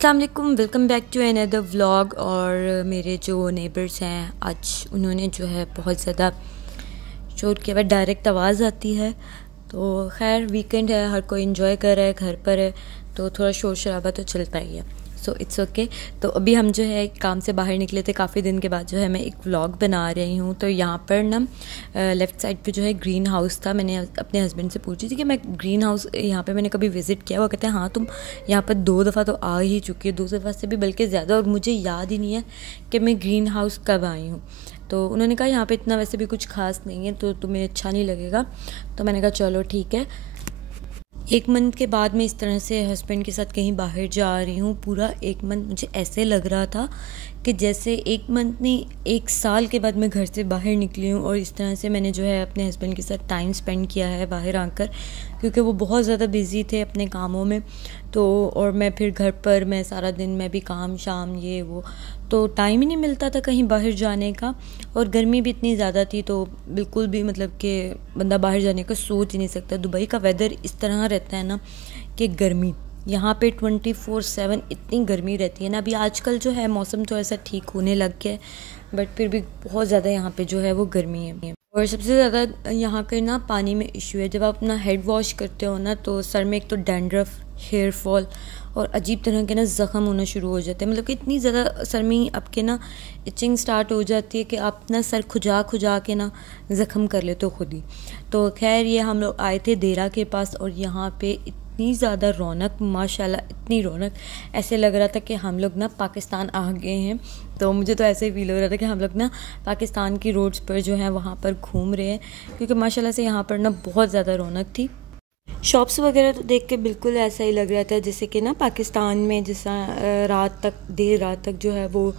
अस्सलाम वालेकुम, welcome back to another vlog. और मेरे जो नेबर्स हैं आज उन्होंने जो है बहुत ज़्यादा शोर किया हुआ, डायरेक्ट आवाज़ आती है। तो खैर वीकेंड है, हर कोई इंजॉय कर रहा है, घर पर है, तो थोड़ा शोर शराबा तो चलता ही है। So it's okay. तो अभी हम जो है काम से बाहर निकले थे, काफ़ी दिन के बाद जो है मैं एक व्लॉग बना रही हूँ। तो यहाँ पर ना लेफ़्ट साइड पे जो है ग्रीन हाउस था। मैंने अपने हस्बैंड से पूछी थी कि मैं ग्रीन हाउस यहाँ पे मैंने कभी विज़िट किया। वो कहते हैं हाँ तुम यहाँ पर 2 दफ़ा तो आ ही चुकी है, 2 दफ़ा से भी बल्कि ज़्यादा, और मुझे याद ही नहीं है कि मैं ग्रीन हाउस कब आई हूँ। तो उन्होंने कहा यहाँ पे इतना वैसे भी कुछ खास नहीं है, तो तुम्हें अच्छा नहीं लगेगा। तो मैंने कहा चलो ठीक है। 1 मंथ के बाद मैं इस तरह से हस्बैंड के साथ कहीं बाहर जा रही हूँ। पूरा 1 मंथ मुझे ऐसे लग रहा था कि जैसे 1 मंथ नहीं, 1 साल के बाद मैं घर से बाहर निकली हूँ। और इस तरह से मैंने जो है अपने हस्बैंड के साथ टाइम स्पेंड किया है बाहर आकर, क्योंकि वो बहुत ज़्यादा बिज़ी थे अपने कामों में। तो और मैं फिर घर पर मैं सारा दिन मैं भी काम शाम ये वो, तो टाइम ही नहीं मिलता था कहीं बाहर जाने का। और गर्मी भी इतनी ज़्यादा थी, तो बिल्कुल भी मतलब कि बंदा बाहर जाने का सोच ही नहीं सकता। दुबई का वेदर इस तरह रहता है ना कि गर्मी यहाँ पे 24/7 इतनी गर्मी रहती है ना। अभी आजकल जो है मौसम तो ऐसा ठीक होने लग गया है, बट फिर भी बहुत ज़्यादा यहाँ पे जो है वो गर्मी है। और सबसे ज़्यादा यहाँ के ना पानी में इशू है। जब आप अपना हेड वॉश करते हो ना, तो सर में एक तो डैंड्रफ, हेयर फॉल और अजीब तरह के ना ज़ख़म होना शुरू हो जाते हैं। मतलब कि इतनी ज़्यादा सर में आपके ना इचिंग स्टार्ट हो जाती है कि आप ना सर खुजा खुजा के ना ज़ख़म कर लेते हो खुद ही। तो खैर ये हम लोग आए थे देरा के पास, और यहाँ पे इतनी ज़्यादा रौनक, माशाल्लाह इतनी रौनक, ऐसे लग रहा था कि हम लोग ना पाकिस्तान आ गए हैं। तो मुझे तो ऐसे ही फील हो रहा था कि हम लोग ना पाकिस्तान की रोड्स पर जो है वहाँ पर घूम रहे हैं, क्योंकि माशाल्लाह से यहाँ पर ना बहुत ज़्यादा रौनक थी। शॉप्स वगैरह तो देख के बिल्कुल ऐसा ही लग रहा था जैसे कि ना पाकिस्तान में जैसा रात तक, देर रात तक जो है वो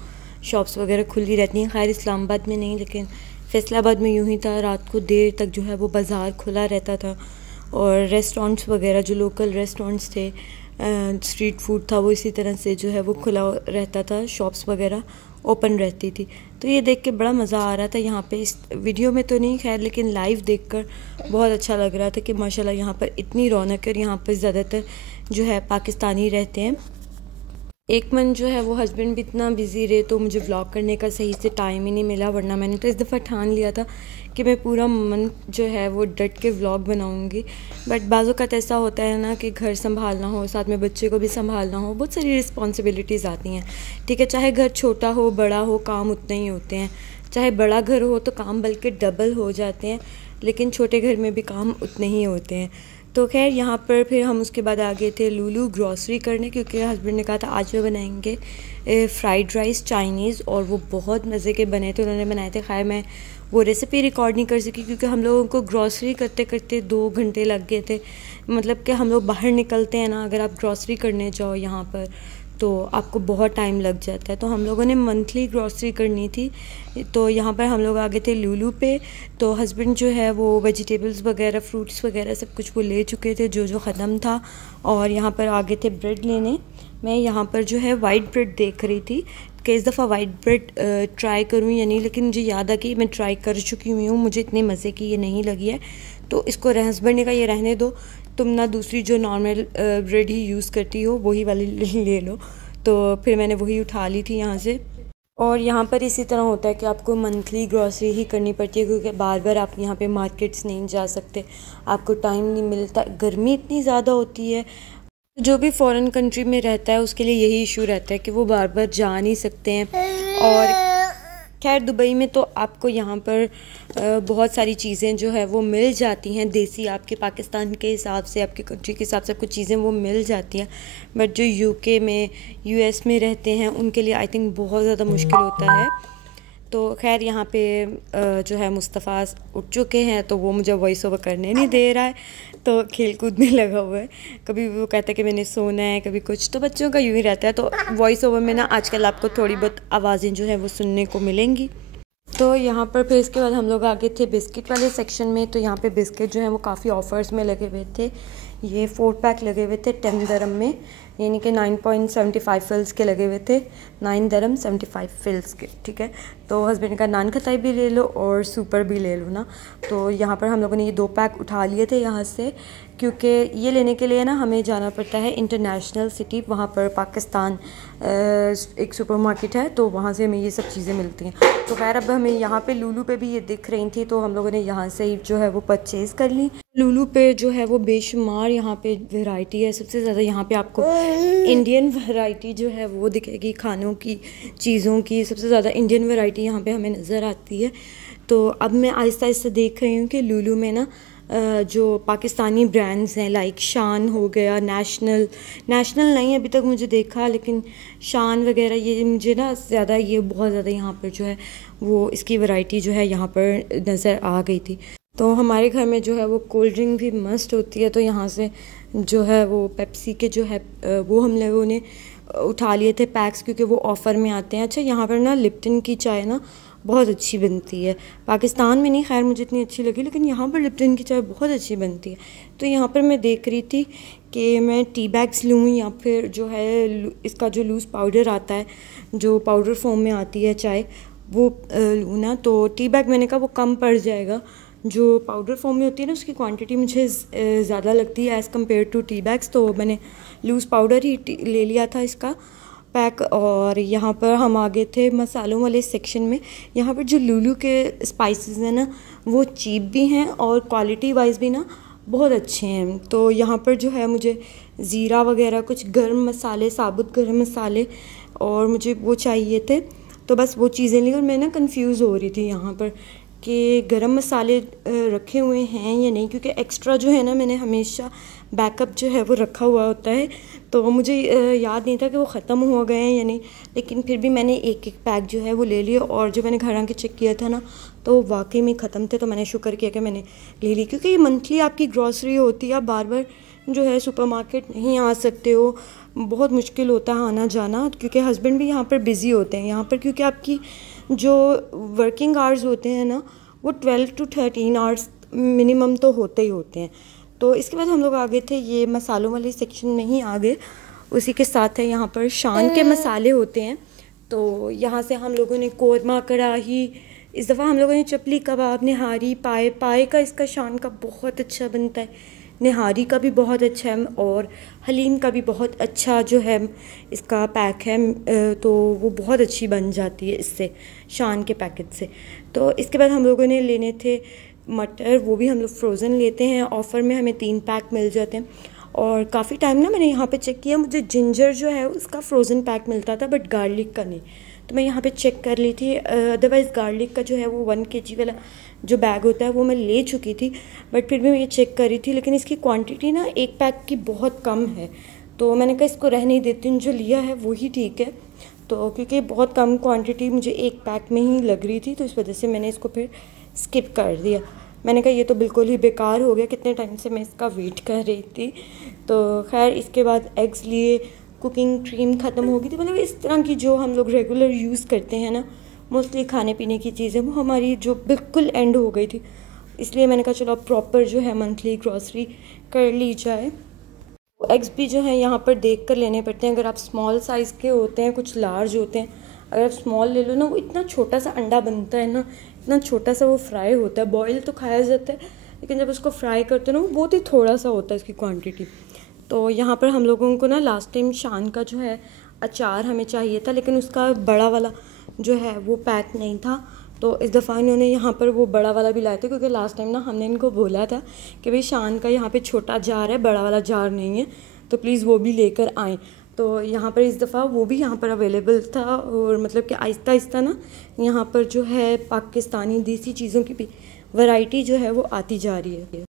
शॉप्स वगैरह खुली रहती हैं। खैर इस्लामाबाद में नहीं, लेकिन फैसलाबाद में यूँ ही था, रात को देर तक जो है वो बाज़ार खुला रहता था। और रेस्टोरेंट्स वगैरह जो लोकल रेस्टोरेंट्स थे, स्ट्रीट फूड था, वो इसी तरह से जो है वो खुला रहता था, शॉप्स वगैरह ओपन रहती थी। तो ये देख के बड़ा मज़ा आ रहा था यहाँ पे। इस वीडियो में तो नहीं खैर, लेकिन लाइव देखकर बहुत अच्छा लग रहा था कि माशाल्लाह यहाँ पर इतनी रौनक है। और यहाँ पर ज़्यादातर जो है पाकिस्तानी रहते हैं। 1 मंथ जो है वो हस्बैंड भी इतना बिज़ी रहे, तो मुझे व्लॉग करने का सही से टाइम ही नहीं मिला। वरना मैंने तो इस दफ़ा ठान लिया था कि मैं पूरा मंथ जो है वो डट के व्लॉग बनाऊंगी। बट बाज़-औक़ात ऐसा होता है ना कि घर संभालना हो, साथ में बच्चे को भी संभालना हो, बहुत सारी रिस्पॉन्सिबिलिटीज़ आती हैं। ठीक है, चाहे घर छोटा हो बड़ा हो, काम उतने ही होते हैं। चाहे बड़ा घर हो तो काम बल्कि डबल हो जाते हैं, लेकिन छोटे घर में भी काम उतने ही होते हैं। तो खैर यहाँ पर फिर हम उसके बाद आ गए थे लूलू ग्रॉसरी करने, क्योंकि हस्बैंड ने कहा था आज वो बनाएंगे फ्राइड राइस चाइनीज़, और वो बहुत मज़े के बने थे, उन्होंने बनाए थे। खैर मैं वो रेसिपी रिकॉर्ड नहीं कर सकी, क्योंकि हम लोगों को ग्रॉसरी करते करते 2 घंटे लग गए थे। मतलब कि हम लोग बाहर निकलते हैं ना, अगर आप ग्रॉसरी करने जाओ यहाँ पर तो आपको बहुत टाइम लग जाता है। तो हम लोगों ने मंथली ग्रॉसरी करनी थी, तो यहाँ पर हम लोग आ गए थे लूलू पे। तो हस्बैंड जो है वो वेजिटेबल्स वगैरह, फ्रूट्स वगैरह सब कुछ वो ले चुके थे जो जो ख़त्म था। और यहाँ पर आ गए थे ब्रेड लेने। मैं यहाँ पर जो है वाइट ब्रेड देख रही थी कि इस दफ़ा वाइट ब्रेड ट्राई करूँ या नहीं, लेकिन मुझे याद आ कि मैं ट्राई कर चुकी हुई हूँ, मुझे इतने मज़े की ये नहीं लगी है। तो इसको हस्बैंड ने कहा ये रहने दो, तुम ना दूसरी जो नॉर्मल ब्रेड ही यूज़ करती हो वही वाली ले लो। तो फिर मैंने वही उठा ली थी यहाँ से। और यहाँ पर इसी तरह होता है कि आपको मंथली ग्रॉसरी ही करनी पड़ती है, क्योंकि बार बार आप यहाँ पे मार्केट्स नहीं जा सकते, आपको टाइम नहीं मिलता, गर्मी इतनी ज़्यादा होती है। जो भी फॉरेन कंट्री में रहता है उसके लिए यही इशू रहता है कि वो बार बार जा नहीं सकते हैं। और खैर दुबई में तो आपको यहाँ पर बहुत सारी चीज़ें जो है वो मिल जाती हैं देसी, आपके पाकिस्तान के हिसाब से, आपके कंट्री के हिसाब से कुछ चीज़ें वो मिल जाती हैं। बट जो यूके में, यूएस में रहते हैं उनके लिए आई थिंक बहुत ज़्यादा मुश्किल होता है। तो खैर यहाँ पे जो है मुस्तफ़ा उठ चुके हैं, तो वो मुझे वॉइस ओवर करने नहीं दे रहा है, तो खेल कूद में लगा हुआ है। कभी वो कहता है कि मैंने सोना है, कभी कुछ, तो बच्चों का यूँ ही रहता है। तो वॉइस ओवर में ना आजकल आपको थोड़ी बहुत आवाज़ें जो है वो सुनने को मिलेंगी। तो यहाँ पर फिर इसके बाद हम लोग आगे थे बिस्किट वाले सेक्शन में। तो यहाँ पे बिस्किट जो है वो काफ़ी ऑफ़र्स में लगे हुए थे। ये 4 पैक लगे हुए थे 10 दरम में, यानी कि 9.75 फिल्स के लगे हुए थे, 9 दरम 75 फिल्स के। ठीक है, तो हस्बैंड का नान खटाई भी ले लो और सुपर भी ले लो ना। तो यहाँ पर हम लोगों ने ये 2 पैक उठा लिए थे यहाँ से, क्योंकि ये लेने के लिए ना हमें जाना पड़ता है इंटरनेशनल सिटी, वहाँ पर पाकिस्तान एक सुपरमार्केट है, तो वहाँ से हमें ये सब चीज़ें मिलती हैं। तो खैर अब हमें यहाँ पे लुलु पे भी ये दिख रही थी, तो हम लोगों ने यहाँ से ही जो है वो परचेज़ कर ली। लुलु पे जो है वो बेशुमार यहाँ पे वैरायटी है। सबसे ज़्यादा यहाँ पे आपको इंडियन वैरायटी जो है वो दिखेगी, खानों की, चीज़ों की सबसे ज़्यादा इंडियन वैरायटी यहाँ पे हमें नज़र आती है। तो अब मैं आहिस्ता आहिस्ता देख रही हूँ कि लुलु में ना जो पाकिस्तानी ब्रांड्स हैं, लाइक शान हो गया, नेशनल नहीं अभी तक मुझे देखा, लेकिन शान वगैरह ये मुझे ना ज़्यादा, ये बहुत ज़्यादा यहाँ पर जो है वो इसकी वैरायटी जो है यहाँ पर नज़र आ गई थी। तो हमारे घर में जो है वो कोल्ड ड्रिंक भी मस्त होती है, तो यहाँ से जो है वो पेप्सी के जो है वो हम लोगों ने उठा लिए थे पैक्स, क्योंकि वो ऑफ़र में आते हैं। अच्छा, यहाँ पर ना लिप्टन की चाय ना बहुत अच्छी बनती है। पाकिस्तान में नहीं खैर मुझे इतनी अच्छी लगी, लेकिन यहाँ पर लिप्टन की चाय बहुत अच्छी बनती है। तो यहाँ पर मैं देख रही थी कि मैं टी बैग्स लूँ या फिर जो है इसका जो लूज़ पाउडर आता है, जो पाउडर फॉर्म में आती है चाय, वो लूँ ना। तो टी बैग मैंने कहा वो कम पड़ जाएगा, जो पाउडर फॉर्म में होती है ना उसकी क्वांटिटी मुझे ज़्यादा लगती है as compare to tea bags. तो मैंने लूज़ पाउडर ही ले लिया था इसका पैक। और यहाँ पर हम आ गए थे मसालों वाले सेक्शन में। यहाँ पर जो लुलु के स्पाइसेस हैं ना वो चीप भी हैं और क्वालिटी वाइज भी ना बहुत अच्छे हैं। तो यहाँ पर जो है मुझे ज़ीरा वगैरह, कुछ गर्म मसाले, साबुत गर्म मसाले और मुझे वो चाहिए थे, तो बस वो चीज़ें ली। और मैं ना कंफ्यूज हो रही थी यहाँ पर कि गरम मसाले रखे हुए हैं या नहीं, क्योंकि एक्स्ट्रा जो है ना मैंने हमेशा बैकअप जो है वो रखा हुआ होता है, तो मुझे याद नहीं था कि वो ख़त्म हो गए हैं या नहीं। लेकिन फिर भी मैंने एक एक पैक जो है वो ले लिया, और जो मैंने घर आके चेक किया था ना तो वाकई में ख़त्म थे। तो मैंने शुक्र किया कि मैंने ले ली, क्योंकि ये मंथली आपकी ग्रॉसरी होती है, आप बार बार जो है सुपरमार्केट नहीं आ सकते हो, बहुत मुश्किल होता है आना जाना, क्योंकि हस्बैंड भी यहाँ पर बिज़ी होते हैं यहाँ पर, क्योंकि आपकी जो वर्किंग आवर्स होते हैं ना वो 12 to 13 आवर्स मिनिमम तो होते ही होते हैं। तो इसके बाद हम लोग आ गए थे ये मसालों वाले सेक्शन में ही आ गए। उसी के साथ है यहाँ पर शान के मसाले होते हैं, तो यहाँ से हम लोगों ने कोरमा, कढ़ाई, इस दफ़ा हम लोगों ने चपली कबाब, निहारी, पाए का इसका शान का बहुत अच्छा बनता है, निहारी का भी बहुत अच्छा है, और हलीम का भी बहुत अच्छा जो है इसका पैक है, तो वो बहुत अच्छी बन जाती है इससे, शान के पैकेट से। तो इसके बाद हम लोगों ने लेने थे मटर, वो भी हम लोग फ्रोज़न लेते हैं, ऑफ़र में हमें 3 पैक मिल जाते हैं। और काफ़ी टाइम ना मैंने यहाँ पे चेक किया, मुझे जिंजर जो है उसका फ्रोज़न पैक मिलता था बट गार्लिक का नहीं, तो मैं यहाँ पे चेक कर ली थी। अदरवाइज़ गार्लिक का जो है वो 1 kg वाला जो बैग होता है वो मैं ले चुकी थी, बट फिर भी मैं ये चेक कर रही थी, लेकिन इसकी क्वांटिटी ना एक पैक की बहुत कम है, तो मैंने कहा इसको रहने ही देती हूँ, जो लिया है वही ठीक है। तो क्योंकि बहुत कम क्वांटिटी मुझे एक पैक में ही लग रही थी, तो इस वजह से मैंने इसको फिर स्किप कर दिया। मैंने कहा ये तो बिल्कुल ही बेकार हो गया, कितने टाइम से मैं इसका वेट कर रही थी। तो खैर इसके बाद एग्स लिए, कुकिंग क्रीम ख़त्म हो गई थी, मतलब इस तरह की जो हम लोग रेगुलर यूज़ करते हैं ना मोस्टली खाने पीने की चीज़ें, वो हमारी जो बिल्कुल एंड हो गई थी। इसलिए मैंने कहा चलो अब प्रॉपर जो है मंथली ग्रॉसरी कर ली जाए। एग्स भी जो है यहाँ पर देख कर लेने पड़ते हैं, अगर आप स्मॉल साइज़ के होते हैं, कुछ लार्ज होते हैं। अगर आप स्मॉल ले लो ना, वो इतना छोटा सा अंडा बनता है ना, इतना छोटा सा वो फ्राई होता है, बॉयल तो खाया जाता है, लेकिन जब उसको फ्राई करते हो ना वो बहुत ही थोड़ा सा होता है इसकी क्वांटिटी। तो यहाँ पर हम लोगों को ना लास्ट टाइम शान का जो है अचार हमें चाहिए था, लेकिन उसका बड़ा वाला जो है वो पैक नहीं था, तो इस दफ़ा इन्होंने यहाँ पर वो बड़ा वाला भी लाए थे, क्योंकि लास्ट टाइम ना हमने इनको बोला था कि भाई शान का यहाँ पे छोटा जार है, बड़ा वाला जार नहीं है, तो प्लीज़ वो भी लेकर आएँ। तो यहाँ पर इस दफ़ा वो भी यहाँ पर अवेलेबल था, और मतलब कि आहिस्ता आहिस्ता ना यहाँ पर जो है पाकिस्तानी देसी चीज़ों की भी वैरायटी जो है वो आती जा रही है।